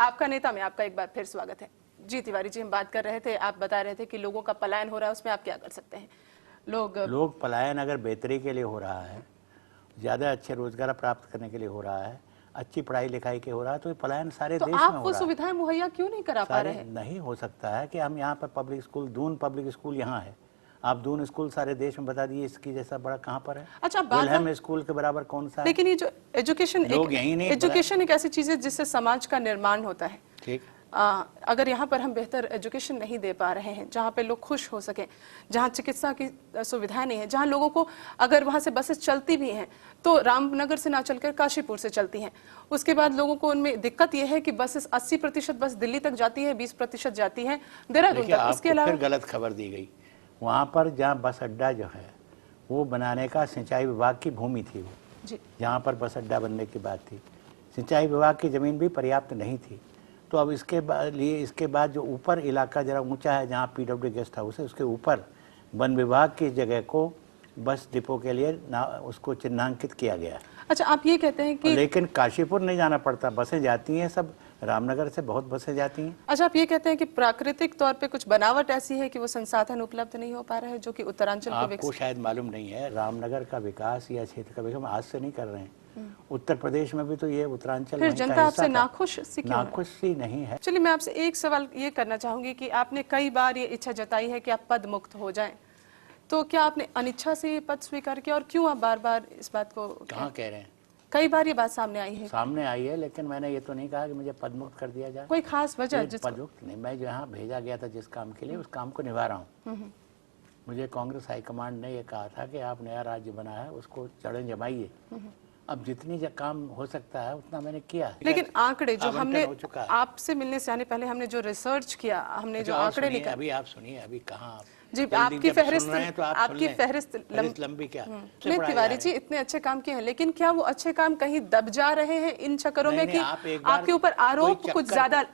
आपका नेता में आपका एक बार फिर स्वागत है। जी तिवारी जी, हम बात कर रहे थे, आप बता रहे थे कि लोगों का पलायन हो रहा है, उसमें आप क्या कर सकते हैं? लोग पलायन अगर बेहतरी के लिए हो रहा है, ज़्यादा अच्छे रोजगार प्राप्त करने के लिए हो रहा है, अच्छी पढ़ाई लिखाई के हो रहा है, तो ये पलायन सारे तो देश में आप हो वो रहा है। सुविधाएं मुहैया क्यों नहीं करा पा रहे सारे हैं? नहीं हो सकता है कि हम यहाँ पर public school, Doon public school यहाँ है, आप दून स्कूल सारे देश में बता दीजिए इसकी जैसा बड़ा कहाँ पर है? अच्छा, विल्हेम स्कूल के बराबर कौन सा है? लेकिन ये जो लोग यही नहीं एजुकेशन एक ऐसी चीज है जिससे समाज का निर्माण होता है। ठीक, अगर यहाँ पर हम बेहतर एजुकेशन नहीं दे पा रहे हैं, जहाँ पे लोग खुश हो सकें, जहाँ चिकित्सा की सुविधाएं नहीं है, जहाँ लोगों को अगर वहाँ से बसेस चलती भी हैं तो रामनगर से ना चलकर काशीपुर से चलती हैं, उसके बाद लोगों को उनमें दिक्कत यह है कि बसेस 80% बस दिल्ली तक जाती है, 20% जाती है देहरादून तक। उसके अलावा फिर गलत खबर दी गई। वहाँ पर जहाँ बस अड्डा जो है वो बनाने का सिंचाई विभाग की भूमि थी, वो जी, जहाँ पर बस अड्डा बनने की बात थी, सिंचाई विभाग की ज़मीन भी पर्याप्त नहीं थी। तो अब इसके बाद जो ऊपर इलाका ज़रा ऊंचा है, जहाँ पीडब्ल्यू गेस्ट हाउस है, उसके ऊपर वन विभाग की जगह को बस डिपो के लिए उसको चिन्हांकित किया गया है। अच्छा, आप ये कहते हैं कि लेकिन काशीपुर नहीं जाना पड़ता, बसें जाती हैं, सब रामनगर से बहुत बसें जाती हैं। अच्छा, आप ये कहते हैं कि प्राकृतिक तौर पे कुछ बनावट ऐसी है कि वो संसाधन उपलब्ध नहीं हो पा रहे हैं जो कि उत्तरांचल को आपको शायद मालूम नहीं है, रामनगर का विकास या क्षेत्र का विकास हम आज से नहीं कर रहे हैं। उत्तर प्रदेश में भी तो ये उत्तरांचल फिर जनता आपसे नाखुश ही नहीं है। चलिए, मैं आपसे एक सवाल ये करना चाहूंगी कि आपने कई बार ये इच्छा जताई है कि आप पद मुक्त हो जाएं, तो क्या आपने अनिच्छा से ये पद स्वीकार किया और क्यों आप बार बार इस बात को कहाँ कह रहे हैं? कई बार ये बात सामने आई है, लेकिन मैंने ये तो नहीं कहा कि मुझे पद मुक्त कर दिया जाए। कोई खास वजह? पद मुक्त नहीं, मैं जहाँ भेजा गया था जिस काम के लिए, उस काम को निभा रहा हूँ। मुझे कांग्रेस हाईकमांड ने ये कहा था कि आप नया राज्य बना है, उसको जड़ें जमाइए। अब जितनी काम हो सकता है उतना मैंने किया है। लेकिन आंकड़े जो हमने आपसे मिलने से आने पहले हमने जो रिसर्च किया, हमने जो आंकड़े निकाले, अभी आप सुनिए, अभी कहाँ जी, आपकी फहरिस्त लंबी क्या? नहीं तिवारी जी, इतने अच्छे काम किए हैं, लेकिन क्या वो अच्छे काम कहीं दब जा रहे हैं इन चक्करों में कि आपके ऊपर आरोप कुछ ज्यादा?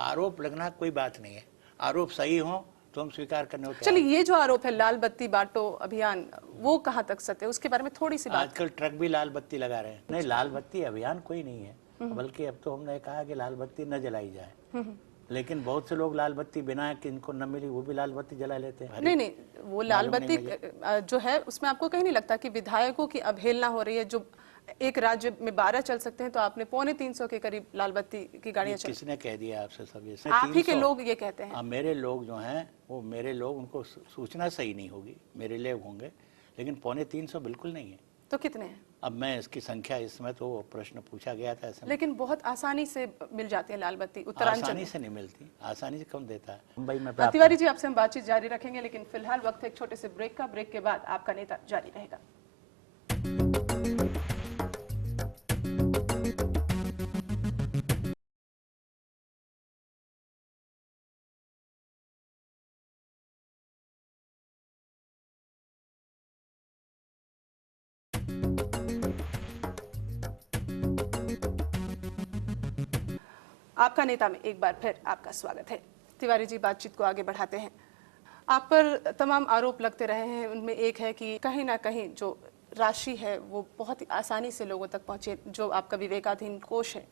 आरोप लगना कोई बात नहीं है, आरोप सही हो तो हम स्वीकार करने को। चलिए, ये जो आरोप है लाल बत्ती बांटो अभियान, वो कहाँ तक सत्य है, उसके बारे में थोड़ी सी बात। आजकल ट्रक भी लाल बत्ती लगा रहे हैं। नहीं, लाल बत्ती अभियान कोई नहीं है, बल्कि अब तो हमने कहा कि लाल बत्ती न जलाई जाए। लेकिन बहुत से लोग लाल बत्ती बिना कि इनको न मिली वो भी लाल बत्ती जला लेते हैं। नहीं, वो लाल बत्ती जो है उसमें आपको कहीं नहीं लगता कि विधायकों की अवहेलना हो रही है? जो एक राज्य में 12 चल सकते हैं तो आपने 350 के करीब लाल बत्ती की गाड़ियां चल। किसने कह दिया आपसे? सब ये आप ही के लोग ये कहते हैं। मेरे लोग जो हैं वो मेरे लोग, उनको सूचना सही नहीं होगी, मेरे लिए होंगे, लेकिन 350 बिल्कुल नहीं है। तो कितने हैं? अब मैं इसकी संख्या, इसमें तो प्रश्न पूछा गया था ऐसे, लेकिन बहुत आसानी से मिल जाती है लाल बत्ती उत्तरांचल। आसानी से नहीं मिलती, आसानी से कौन देता है? तिवारी जी, आपसे हम बातचीत जारी रखेंगे, लेकिन फिलहाल वक्त है एक छोटे से ब्रेक का। ब्रेक के बाद आपका नेता जारी रहेगा। आपका नेता में एक बार फिर आपका स्वागत है। तिवारी जी, बातचीत को आगे बढ़ाते हैं। आप पर तमाम आरोप लगते रहे हैं, उनमें एक है कि कहीं ना कहीं जो राशि है वो बहुत ही आसानी से लोगों तक पहुंचे। जो आपका विवेकाधीन कोष है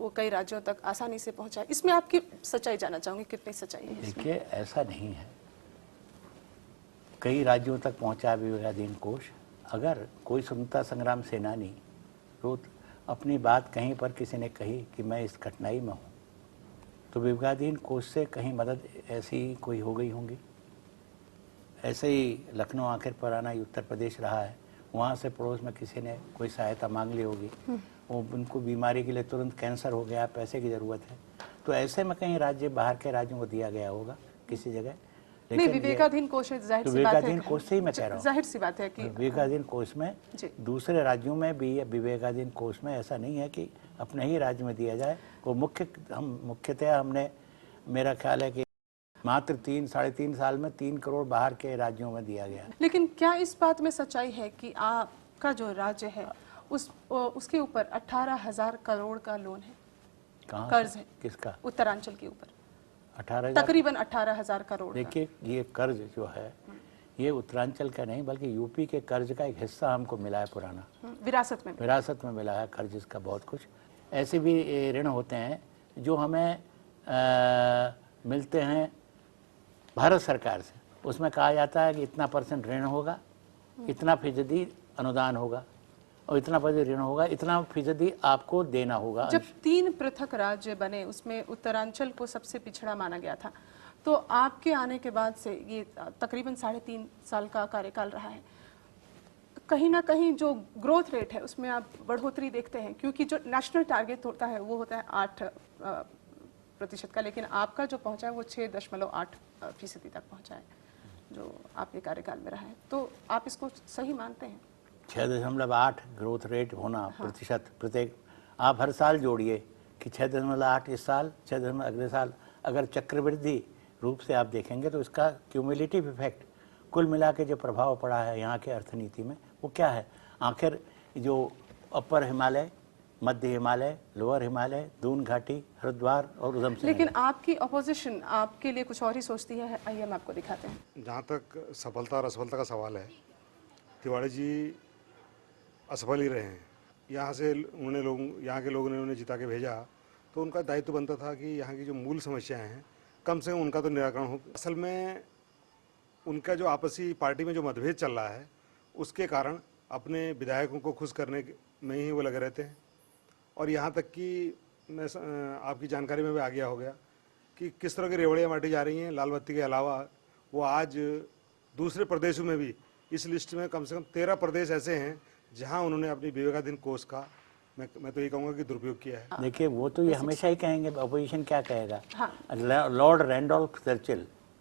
वो कई राज्यों तक आसानी से पहुंचा। इसमें आपकी सच्चाई जानना चाहूंगी, कितनी सच्चाई है? देखिए, ऐसा नहीं है, कई राज्यों तक पहुंचा विवेकाधीन कोष। अगर कोई स्वतंत्रता संग्राम सेनानी तो अपनी बात कहीं पर किसी ने कही कि मैं इस कठिनाई में हूँ, तो विवेकाधीन कोष से कहीं मदद ऐसी कोई हो गई होंगी। ऐसे ही लखनऊ आखिर पुराना उत्तर प्रदेश रहा है, वहाँ से पड़ोस में किसी ने कोई सहायता मांग ली होगी, वो उनको बीमारी के लिए तुरंत कैंसर हो गया, पैसे की ज़रूरत है, तो ऐसे में कहीं राज्य, बाहर के राज्यों को दिया गया होगा किसी जगह। नहीं, विवेकाधीन कोष जाहिर सी बात है, विवेकाधीन कोष से ही मैं कह रहा हूँ, जाहिर सी बात है कि विवेकाधीन कोष में दूसरे राज्यों में भी विवेकाधीन कोष में ऐसा नहीं है कि अपने ही राज्य में दिया जाए। वो मुख्यतः हमने, मेरा ख्याल है कि मात्र 3-3.5 साल में 3 करोड़ बाहर के राज्यों में दिया गया। लेकिन क्या इस बात में सच्चाई है कि आपका जो राज्य है उसके ऊपर 18,000 करोड़ का लोन है? कहाँ कर्ज है? किसका? उत्तरांचल के ऊपर 18,000, तकरीबन 18,000 करोड़। देखिए, ये कर्ज जो है ये उत्तरांचल का नहीं बल्कि यूपी के कर्ज का एक हिस्सा हमको मिला है, पुराना विरासत में मिला है कर्ज इसका बहुत कुछ। ऐसे भी ऋण होते हैं जो हमें मिलते हैं भारत सरकार से, उसमें कहा जाता है कि इतना % ऋण होगा, इतना फीसदी अनुदान होगा और इतना फीसदी ऋण होगा, इतना फीसदी आपको देना होगा। जब 3 पृथक राज्य बने उसमें उत्तरांचल को सबसे पिछड़ा माना गया था, तो आपके आने के बाद से ये तकरीबन 3.5 साल का कार्यकाल रहा है, कहीं ना कहीं जो ग्रोथ रेट है उसमें आप बढ़ोतरी देखते हैं, क्योंकि जो नेशनल टारगेट होता है वो होता है 8% का, लेकिन आपका जो पहुंचा है वो 6.8% तक पहुंचा है जो आपके कार्यकाल में रहा है, तो आप इसको सही मानते हैं? 6.8 ग्रोथ रेट होना प्रतिशत प्रत्येक, आप हर साल जोड़िए कि 6.8 इस साल, 6 अगले साल, अगर चक्रवृद्धि रूप से आप देखेंगे तो इसका क्यूमुलेटिव इफेक्ट कुल मिला के जो प्रभाव पड़ा है यहाँ के अर्थनीति में वो क्या है? आखिर जो अपर हिमालय, मध्य हिमालय, लोअर हिमालय, दून घाटी, हरिद्वार और उधम सिंह, लेकिन आपकी अपोजिशन आपके लिए कुछ और ही सोचती है। आइए हम आपको दिखाते हैं। जहाँ तक सफलता और असफलता का सवाल है, तिवारी जी असफल ही रहे हैं। यहाँ से यहाँ के लोगों ने उन्हें जिता के भेजा, तो उनका दायित्व बनता था कि यहाँ की जो मूल समस्याएं हैं कम से कम उनका तो निराकरण हो। असल में उनका जो आपसी पार्टी में जो मतभेद चल रहा है उसके कारण अपने विधायकों को खुश करने में ही वो लगे रहते हैं। और यहाँ तक कि मैं आपकी जानकारी में भी आ गया हो गया कि किस तरह की रेवड़ियाँ बांटी जा रही हैं। लाल बत्ती के अलावा वो आज दूसरे प्रदेशों में भी, इस लिस्ट में कम से कम 13 प्रदेश ऐसे हैं जहाँ उन्होंने अपनी विवेकाधीन कोष का मैं तो ये कहूँगा कि दुरुपयोग किया है। देखिए वो तो ये हमेशा ही कहेंगे, अपोजिशन क्या कहेगा। लॉर्ड रैंडोल्फ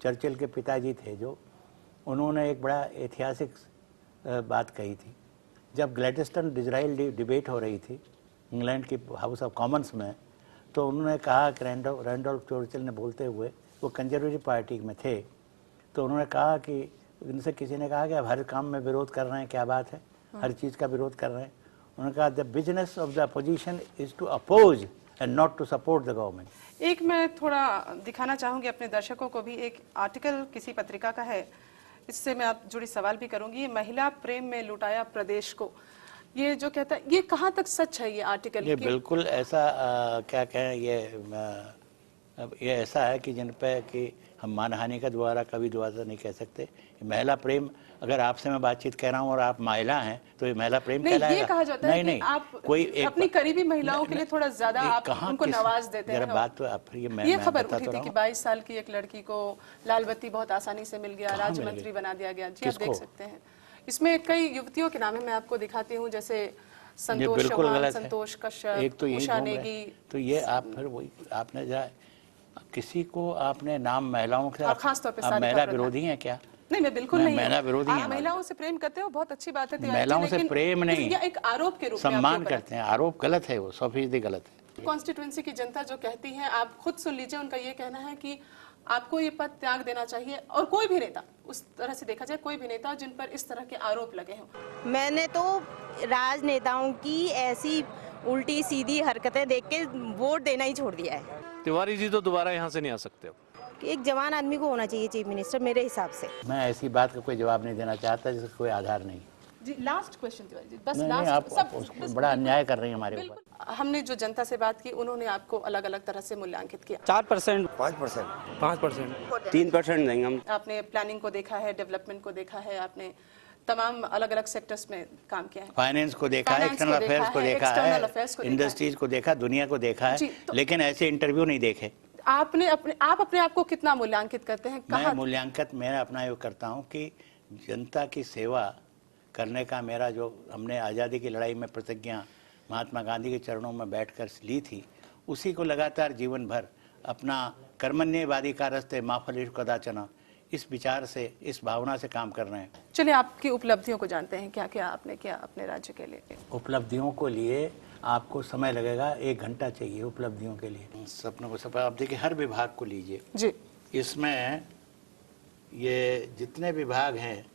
चर्चिल के पिताजी थे जो, उन्होंने एक बड़ा ऐतिहासिक बात कही थी। जब ग्लैडस्टन डिजराइल डिबेट हो रही थी इंग्लैंड की हाउस ऑफ कॉमन्स में, तो उन्होंने कहा कि रैंडोल्फ चर्चिल ने बोलते हुए, वो कंजर्वेटिव पार्टी में थे, तो उन्होंने कहा कि उनसे किसी ने कहा कि आप हर काम में विरोध कर रहे हैं, क्या बात है, हर चीज़ का विरोध कर रहे हैं। उन्होंने कहा the business of the opposition is to oppose and not to support the government. एक मैं थोड़ा दिखाना चाहूंगी अपने दर्शकों को भी, एक आर्टिकल किसी पत्रिका का है, इससे मैं आप जुड़ी सवाल भी करूंगी। महिला प्रेम में लुटाया प्रदेश को, ये जो कहता है, ये कहाँ तक सच है ये आर्टिकल? ये बिल्कुल ऐसा क्या कहें, ये ऐसा है कि जिन पे कि हम मानहानि का द्वारा कभी दोबारा नहीं कह सकते। महिला प्रेम, अगर आपसे मैं बातचीत कर रहा हूँ और आप महिला हैं तो ये महिला प्रेम कहलाएगा? ये कहा जाता है कि आप कोई अपनी करीबी महिलाओं के लिए थोड़ा ज्यादा आप उनको नवाज देते हैं। बात तो आप ये खबर उठी थी कि 22 साल की एक लड़की को लाल बत्ती बहुत आसानी से मिल गया, राज्य मंत्री बना दिया गया। जी आप देख सकते हैं, इसमें कई युवतियों के नाम है, मैं आपको दिखाती हूँ, जैसे संतोष चौहान, संतोष कश्यप, उषा नेगी। तो ये आप फिर वही आपने जाए किसी को आपने नाम महिलाओं के साथ, महिला विरोधी हैं क्या? नहीं, मैं बिल्कुल नहीं, महिला विरोधी हैं। महिलाओं से प्रेम करते हो, बहुत अच्छी बात है। महिलाओं से प्रेम नहीं, एक आरोप के रूप में सम्मान करते हैं। आरोप गलत है, वो 100% गलत है। कॉन्स्टिट्यूएंसी की जनता जो कहती है, आप खुद सुन लीजिए, उनका ये कहना है कि आपको ये पद त्याग देना चाहिए, और कोई भी नेता, उस तरह से देखा जाए, कोई भी नेता जिन पर इस तरह के आरोप लगे हों। मैंने तो राजनेताओं की ऐसी उल्टी सीधी हरकतें देख के वोट देना ही छोड़ दिया है। तिवारी जी तो दोबारा यहाँ से नहीं आ सकते अब। एक जवान आदमी को होना चाहिए चीफ मिनिस्टर मेरे हिसाब से। मैं ऐसी बात का कोई जवाब नहीं देना चाहता जिसका कोई आधार नहीं। जी लास्ट क्वेश्चन तिवारी जी, बस नहीं, लास्ट। आप बड़ा अन्याय कर रही हैं हमारे ऊपर। हमने जो जनता से बात की, उन्होंने आपको अलग अलग तरह से मूल्यांकित किया। 4%, 5%, 3% देंगे हम। आपने प्लानिंग को देखा है, डेवलपमेंट को देखा है, आपने तमाम अलग अलग सेक्टर्स में काम किया है। फाइनेंस को देखा है, एक्सटर्नल अफेयर्स को देखा है, इंडस्ट्रीज को देखा, दुनिया को देखा है, लेकिन ऐसे इंटरव्यू नहीं देखे। आप अपने आप को कितना मूल्यांकित करते हैं? मैं मूल्यांकित मैं अपना ये करता हूँ कि जनता की सेवा करने का मेरा जो हमने आज़ादी की लड़ाई में प्रतिज्ञा महात्मा गांधी के चरणों में बैठकर ली थी, उसी को लगातार जीवन भर अपना कर्मण्यवादी का रास्ते माफलिश कदाचना, इस विचार से, इस भावना से काम कर रहे हैं। चलिए आपकी उपलब्धियों को जानते हैं, क्या क्या आपने किया अपने राज्य के लिए? उपलब्धियों को लिए आपको समय लगेगा, 1 घंटा चाहिए उपलब्धियों के लिए। सपनों को सपना, आप देखिए हर विभाग को लीजिए जी, इसमें ये जितने विभाग हैं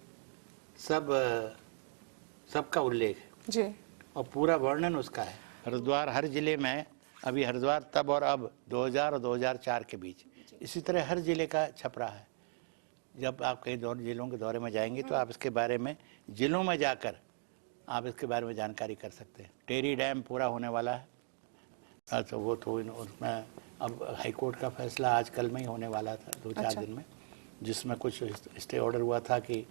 सबका उल्लेख है जी, और पूरा वर्णन उसका है। हरिद्वार हर जिले में, अभी हरिद्वार तब और अब 2000 और 2004 के बीच, इसी तरह हर जिले का छप रहा है। जब आप कहीं जिलों के दौरे में जाएंगे तो आप इसके बारे में जिलों में जाकर आप इसके बारे में जानकारी कर सकते हैं। टेरी डैम पूरा होने वाला है, तो वो तो उसमें अब हाईकोर्ट का फैसला आज कल में ही होने वाला था, 2-4 दिन में, जिसमें कुछ स्टे ऑर्डर हुआ था कि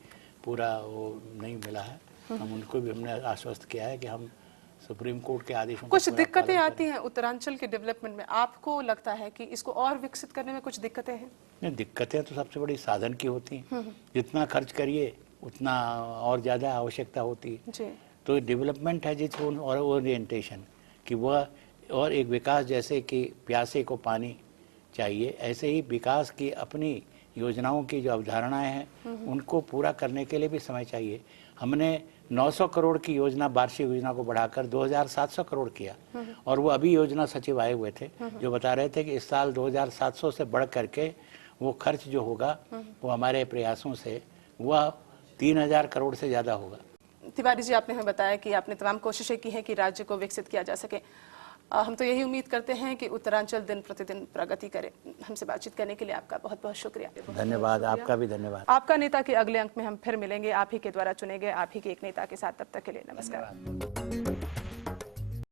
पूरा वो नहीं मिला है। हम उनको भी हमने आश्वस्त किया है कि हम सुप्रीम कोर्ट के आदेशों कुछ दिक्कतें आती हैं उत्तरांचल के डेवलपमेंट में, आपको लगता है कि इसको और विकसित करने में कुछ दिक्कतें हैं? नहीं, दिक्कतें तो सबसे बड़ी साधन की होती हैं। जितना खर्च करिए उतना और ज़्यादा आवश्यकता होती है। जी। तो डेवलपमेंट है जिसको और ओरिएंटेशन कि वह और एक विकास, जैसे कि प्यासे को पानी चाहिए, ऐसे ही विकास की अपनी योजनाओं की जो अवधारणाएं हैं उनको पूरा करने के लिए भी समय चाहिए। हमने 900 करोड़ की योजना, वार्षिक योजना को बढ़ाकर 2700 करोड़ किया, और वो अभी योजना सचिव आए हुए थे जो बता रहे थे कि इस साल 2700 से बढ़ करके वो खर्च जो होगा वो हमारे प्रयासों से वह 3000 करोड़ से ज़्यादा होगा। तिवारी जी, आपने हमें बताया कि आपने तमाम कोशिशें की हैं कि राज्य को विकसित किया जा सके। हम तो यही उम्मीद करते हैं कि उत्तरांचल दिन प्रतिदिन प्रगति करे। हमसे बातचीत करने के लिए आपका बहुत बहुत शुक्रिया। धन्यवाद, आपका भी धन्यवाद। आपका नेता के अगले अंक में हम फिर मिलेंगे, आप ही के द्वारा चुने गए आप ही के एक नेता के साथ। तब तक के लिए नमस्कार।